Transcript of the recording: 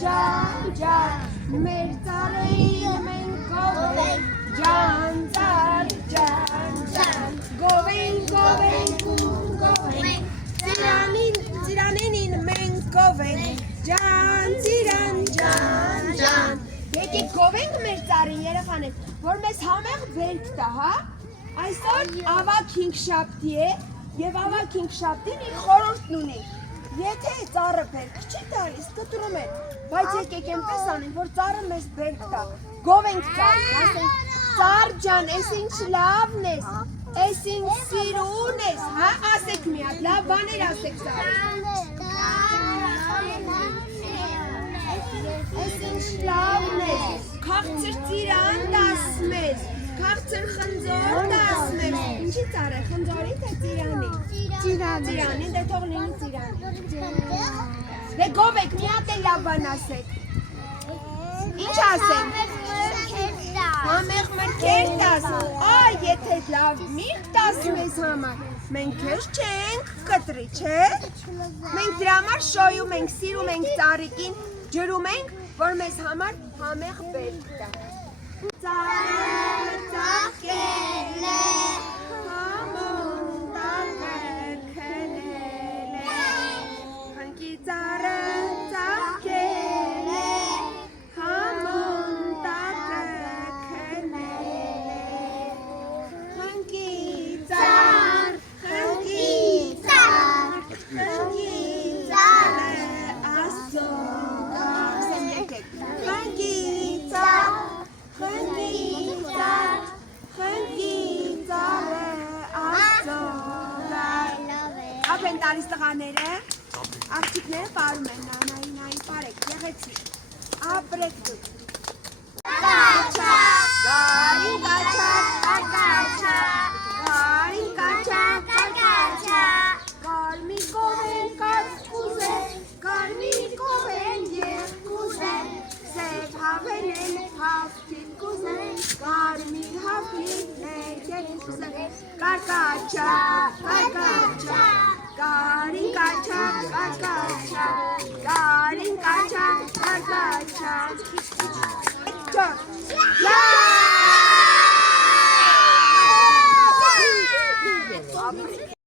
ջան, մեր ծառերին մենք գովենք, ջան, ծառ, ջան, գովենք ու գովենք, ծիրանին մենք գովենք, ջան, ծիրան, ջան, եկեք գովենք մեր ծառին երեխաներ, որ մեզ համեղ բերք տա, հա, այսօր ավագ 5 շաբթի է և ավագ 5 շաբթին իր խորհուրդն ունի, եթե ծառը բերք չի տալիս, կտրում են, բայց եկեք այնպես անենք, որ ծառը մեզ բերք տա, գովենք ծառին, ասենք, ծառ ջան, ես ինչ լավն ես, ես ինչ սիրուն ես, հա, ասեք մի հատ, լավ բաներ ասեք ծառին, ես ինչ լավն ես, քաղցր ծիրան տաս մեզ, քաղցր խնձոր տաս մեզ, ինչի ծառ է, խնձորի թե ծիրանի, ծիրանի, դե թող լինի ծիրանի, դե գովեք, մի հատ էլ լավ բան ասեք, ինչ ասենք, համեղ մրգեր տաս, այ եթե լավ միրգ տաս մեզ համար, մենք քեզ չենք կտրի, չէ, մենք դրա համար շոյում ենք, սիրում ենք ծառիկին, ջրում ենք, որ մեզ համար համեղ բերք տա, ծառը ծաղկել է, համոնդակը քնել է, խնկի ծառը ծաղկել է, համոնդակը քնել է, խնկի ծառ, աստծո Ապեն տալիս տղաները, աղջիկները պարում են, նային պարեք, եղեցիկ, ապրեք դուք։ Գարին կաչակ, կարմի կովեն կացկուզեն, կարմի կովեն երկուզեն, սև հավեն են հավքին կուզեն, կարմի հավքին երկուզեն, կարկաչակ, Garin kaçak,